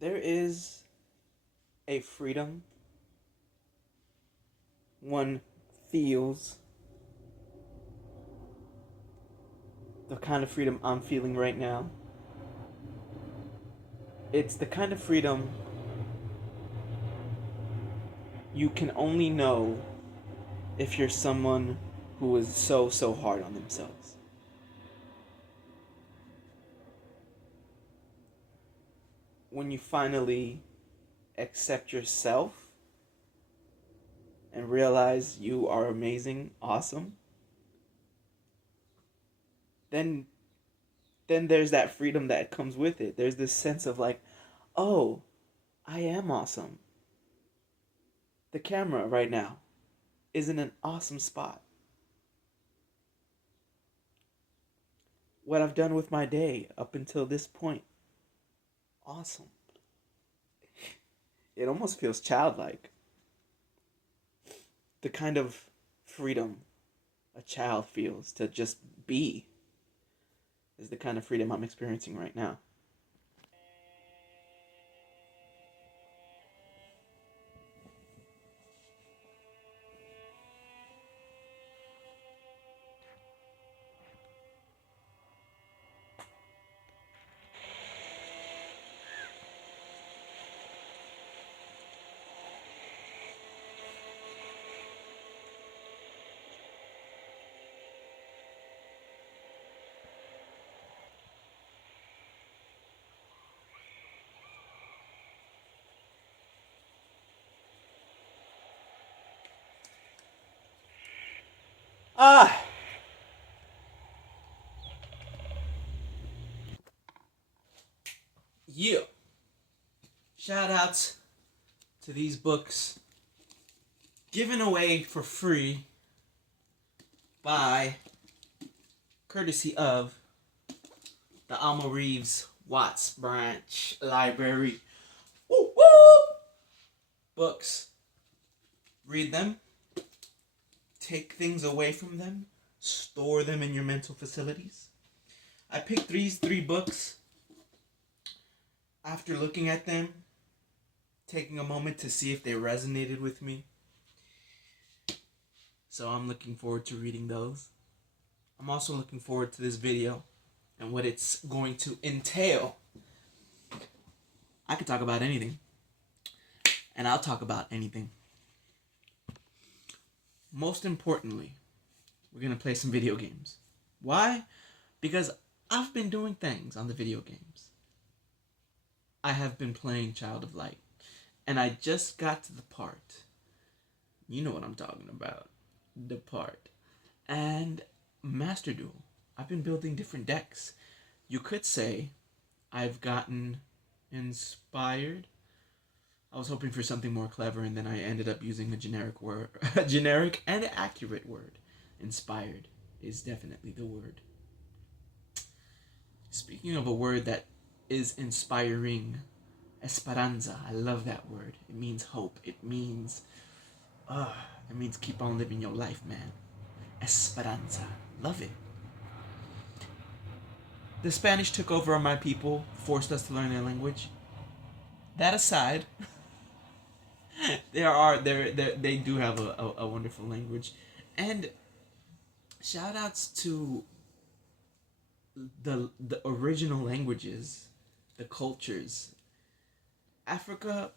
There is a freedom one feels, the kind of freedom I'm feeling right now. It's the kind of freedom you can only know if you're someone who is so hard on themselves. When you finally accept yourself and realize you are amazing, awesome, then there's that freedom that comes with it. There's this sense of like, oh, I am awesome. The camera right now is in an awesome spot. What I've done with my day up until this point, awesome. It almost feels childlike. The kind of freedom a child feels to just be is the kind of freedom I'm experiencing right now. Ah! Yeah. Shout outs to these books given away for free by courtesy of the Alma Reeves Watts Branch Library. Woo woo! Books. Read them. Take things away from them. Store them in your mental facilities. I picked these three books after looking at them, taking a moment to see if they resonated with me. So I'm looking forward to reading those. I'm also looking forward to this video and what it's going to entail. I could talk about anything, and I'll talk about anything. Most importantly, we're going to play some video games. Why? Because I've been doing things on the video games. I have been playing Child of Light, and I just got to the part. You know what I'm talking about. The part. And Master Duel. I've been building different decks. You could say I've gotten inspired. I was hoping for something more clever, and then I ended up using a generic word. A generic and accurate word. Inspired is definitely the word. Speaking of a word that is inspiring, esperanza. I love that word. It means hope. It means keep on living your life, man. Esperanza. Love it. The Spanish took over on my people, forced us to learn their language. That aside, they do have a wonderful language. And shout outs to the original languages, the cultures. Africa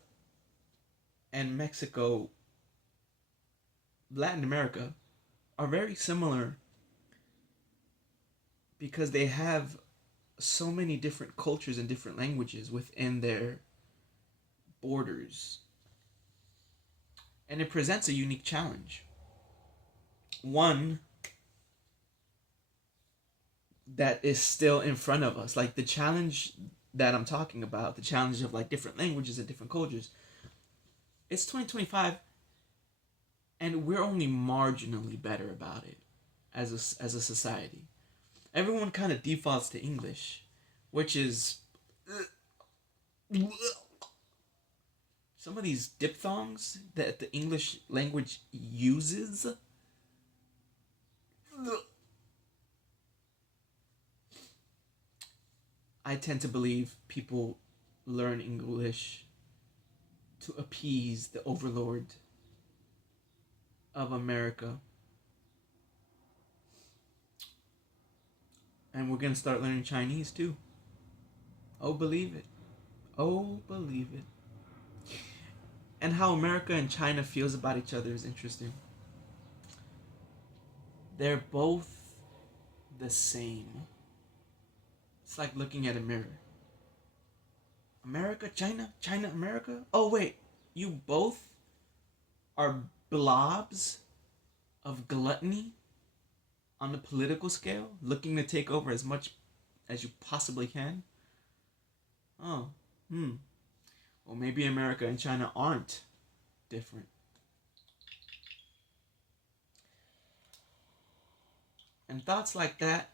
and Mexico, Latin America, are very similar because they have so many different cultures and different languages within their borders. And it presents a unique challenge. One that is still in front of us. Like the challenge that I'm talking about, the challenge of like different languages and different cultures. It's 2025 and we're only marginally better about it as a society. Everyone kind of defaults to English, which is some of these diphthongs that the English language uses. I tend to believe people learn English to appease the overlord of America. And we're going to start learning Chinese too. Oh, believe it. Oh, believe it. And how America and China feels about each other is interesting. They're both the same. It's like looking at a mirror. America, China, China, America? Oh, wait. You both are blobs of gluttony on the political scale, looking to take over as much as you possibly can? Oh, Well, maybe America and China aren't different. And thoughts like that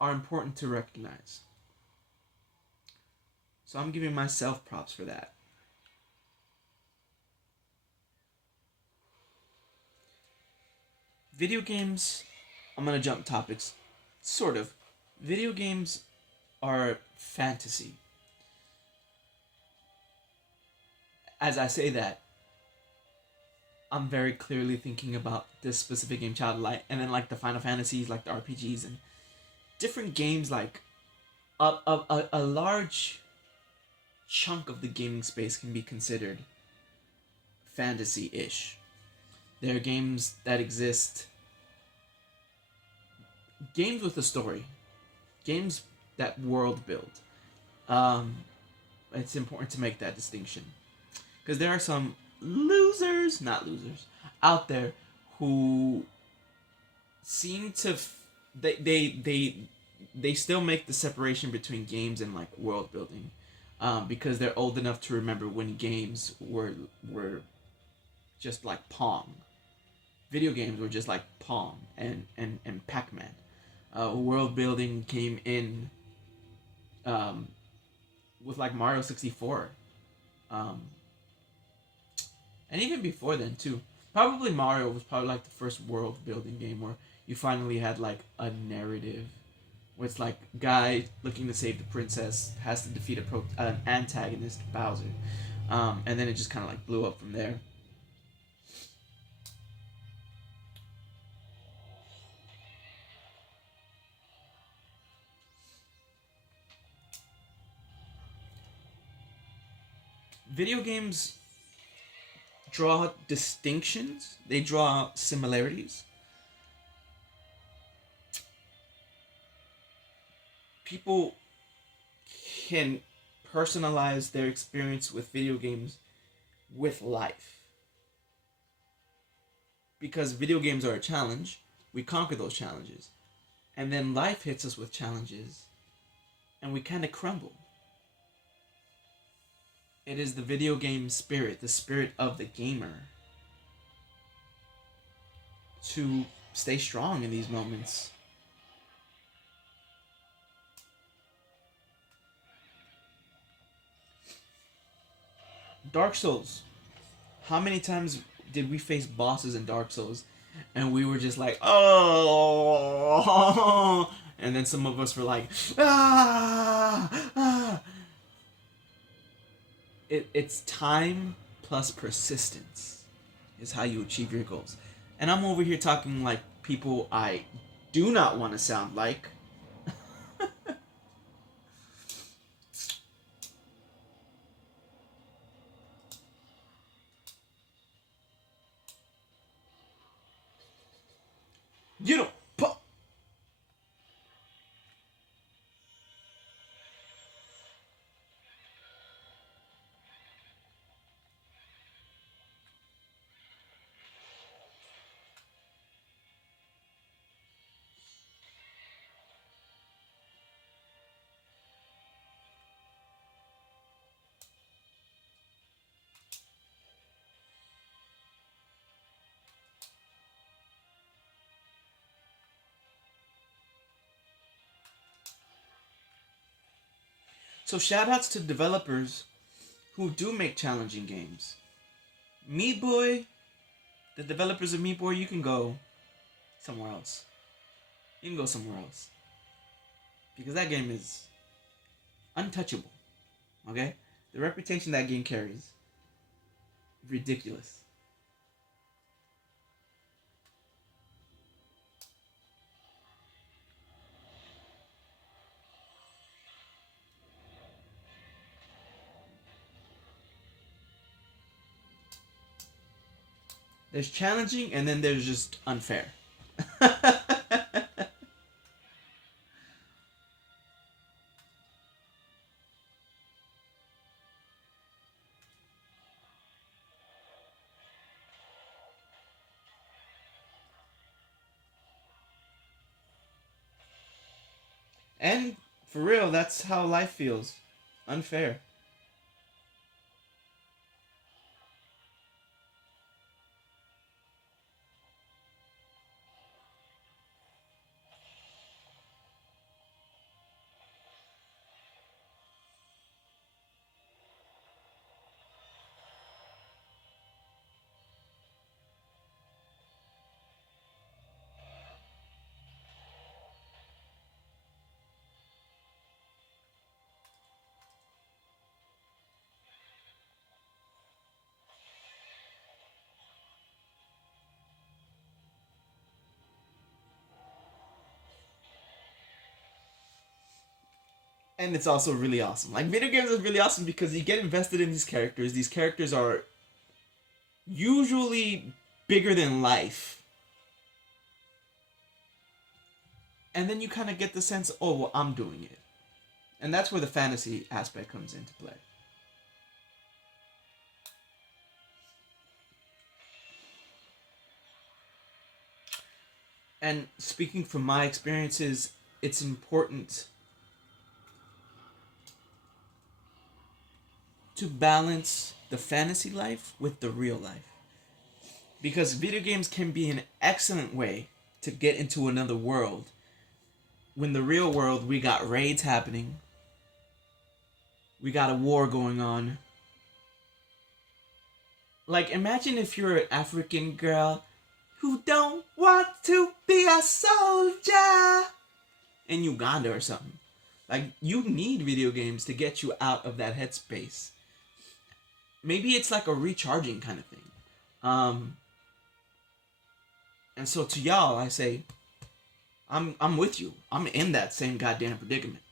are important to recognize. So I'm giving myself props for that. Video games, I'm going to jump topics. Sort of. Video games are fantasy. As I say that, I'm very clearly thinking about this specific game, Child of Light, and then like the Final Fantasies, like the RPGs, and different games. Like a large chunk of the gaming space can be considered fantasy-ish. There are games that exist, games with a story, games that world build. It's important to make that distinction, because there are some not losers, out there who seem to they still make the separation between games and like world building, because they're old enough to remember when games were just like Pong. Video games were just like Pong and Pac-Man. World building came in with like Mario 64. And even before then too. Probably Mario was probably like the first world building game where you finally had like a narrative, where it's like guy looking to save the princess has to defeat an antagonist, Bowser, and then it just kind of like blew up from there. Video games draw distinctions, they draw similarities. People can personalize their experience with video games with life. Because video games are a challenge, we conquer those challenges. And then life hits us with challenges, and we kind of crumble. It is the video game spirit, the spirit of the gamer, to stay strong in these moments. Dark Souls. How many times did we face bosses in Dark Souls and we were just like, oh, and then some of us were like, ah. It's time plus persistence is how you achieve your goals. And I'm over here talking like people I do not want to sound like. You don't. So shout outs to developers who do make challenging games. Meat Boy, the developers of Meat Boy, you can go somewhere else. You can go somewhere else. Because that game is untouchable. Okay? The reputation that game carries, ridiculous. There's challenging and then there's just unfair. And for real, that's how life feels. Unfair. And it's also really awesome. Like, video games is really awesome because you get invested in these characters. These characters are usually bigger than life. And then you kind of get the sense, oh, well, I'm doing it. And that's where the fantasy aspect comes into play. And speaking from my experiences, it's important to balance the fantasy life with the real life. Because video games can be an excellent way to get into another world. When the real world, we got raids happening, we got a war going on. Like, imagine if you're an African girl who don't want to be a soldier in Uganda or something. Like, you need video games to get you out of that headspace. Maybe it's like a recharging kind of thing. And so to y'all, I say, I'm with you. I'm in that same goddamn predicament.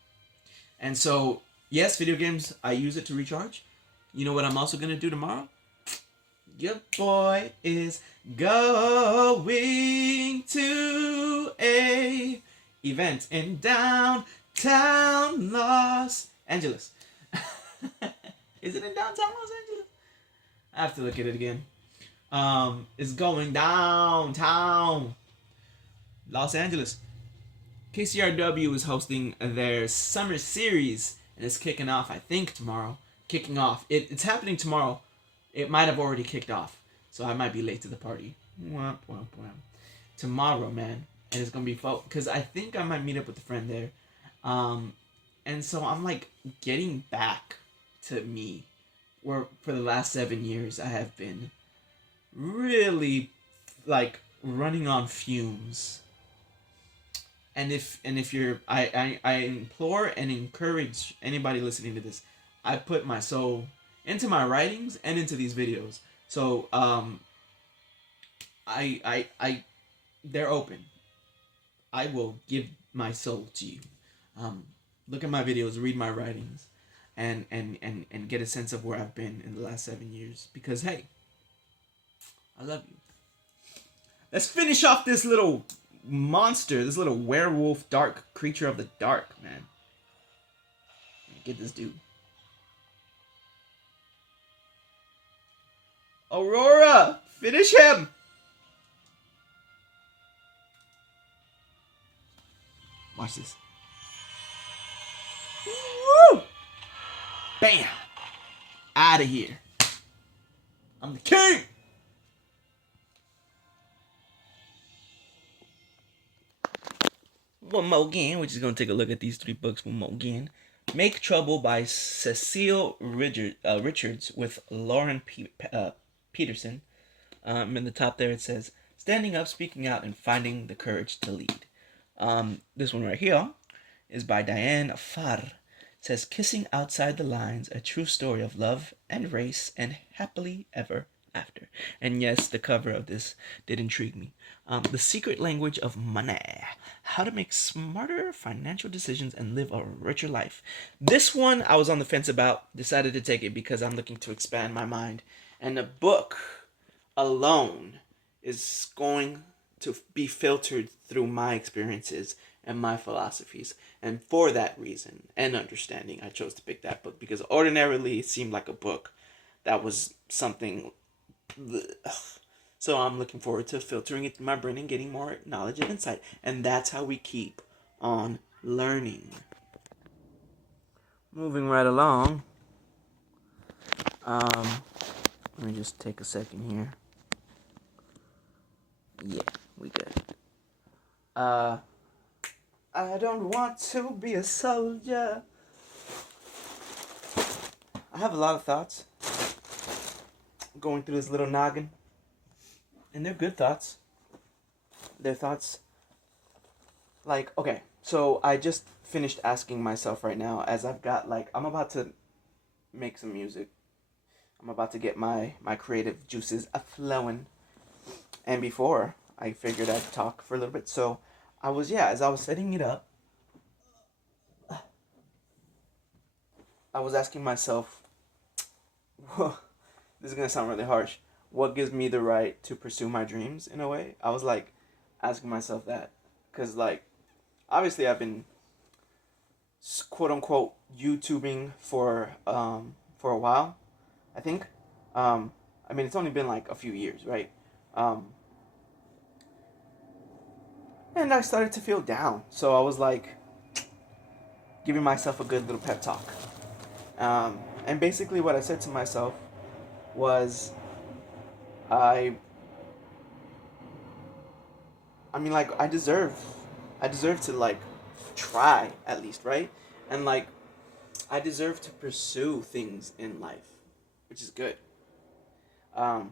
And so, yes, video games, I use it to recharge. You know what I'm also gonna do tomorrow? Your boy is going to a event in downtown Los Angeles. Is it in downtown Los Angeles? I have to look at it again. It's going downtown Los Angeles. KCRW is hosting their summer series, and it's kicking off, I think, tomorrow. Kicking off. It's happening tomorrow. It might have already kicked off, so I might be late to the party. Womp, womp, womp. Tomorrow, man. And it's going to be fun, because I think I might meet up with a friend there. And so I'm, like, getting back to me, where for the last 7 years I have been really, like, running on fumes. And if you're, I implore and encourage anybody listening to this, I put my soul into my writings and into these videos. So I they're open. I will give my soul to you. Look at my videos, read my writings, and get a sense of where I've been in the last 7 years. Because hey, I love you. Let's finish off this little monster, this little werewolf, dark creature of the dark, man. Get this dude. Aurora! Finish him! Watch this. Woo! Bam! Out of here. I'm the king! One more again. We're just going to take a look at these 3 books one more again. Make Trouble by Cecile Richards with Lauren Peterson. In the top there it says, Standing Up, Speaking Out, and Finding the Courage to Lead. This one right here is by Diane Farr. says Kissing Outside the Lines, a true story of love and race and happily ever after. And yes, the cover of this did intrigue me. The Secret Language of Money, how to make smarter financial decisions and live a richer life. This one I was on the fence about, decided to take it because I'm looking to expand my mind. And the book alone is going to be filtered through my experiences and my philosophies. And for that reason and understanding, I chose to pick that book because ordinarily it seemed like a book that was something. So I'm looking forward to filtering it through my brain and getting more knowledge and insight. And that's how we keep on learning. Moving right along. Let me just take a second here. Yeah, we good. I don't want to be a soldier. I have a lot of thoughts going through this little noggin. And they're good thoughts. They're thoughts like, okay, so I just finished asking myself right now as I've got I'm about to make some music. I'm about to get my creative juices a-flowing. And before, I figured I'd talk for a little bit. So as I was setting it up, I was asking myself, this is going to sound really harsh, what gives me the right to pursue my dreams in a way? I was asking myself that. Because obviously I've been quote unquote YouTubing for a while, I think. I mean, it's only been a few years, right? And I started to feel down. So I was giving myself a good little pep talk. And basically what I said to myself was, I mean, I deserve to try at least, right? And I deserve to pursue things in life, which is good. I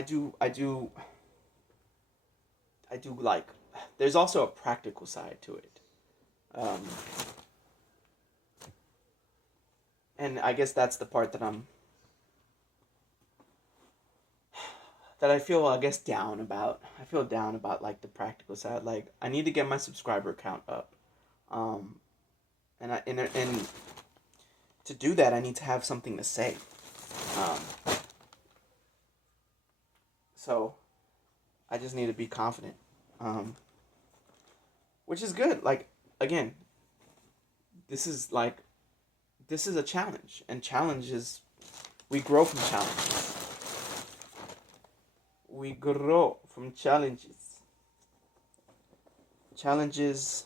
do there's also a practical side to it. And I guess that's the part that I feel, down about. I feel down about the practical side. I need to get my subscriber count up. And to do that, I need to have something to say. So I just need to be confident. Which is good. Again, this is a challenge, and challenges, we grow from challenges. We grow from challenges. Challenges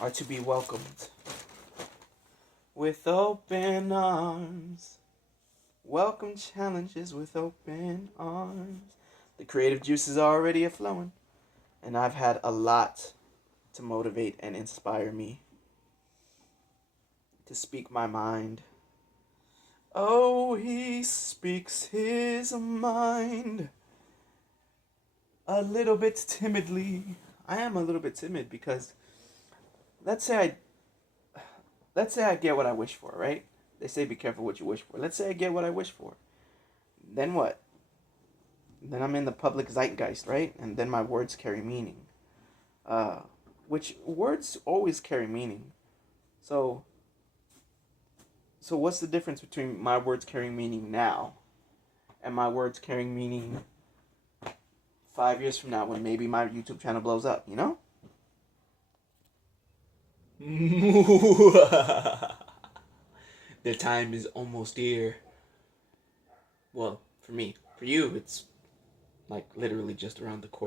are to be welcomed with open arms. Welcome challenges with open arms. The creative juices are already a-flowing, and I've had a lot to motivate and inspire me to speak my mind. Oh, he speaks his mind a little bit timidly. I am a little bit timid because let's say I get what I wish for, right? They say be careful what you wish for. Let's say I get what I wish for. Then what? Then I'm in the public zeitgeist, right? And then my words carry meaning. Which words always carry meaning. So what's the difference between my words carrying meaning now and my words carrying meaning 5 years from now when maybe my YouTube channel blows up, you know? The time is almost here. Well, for me. For you, it's literally just around the corner.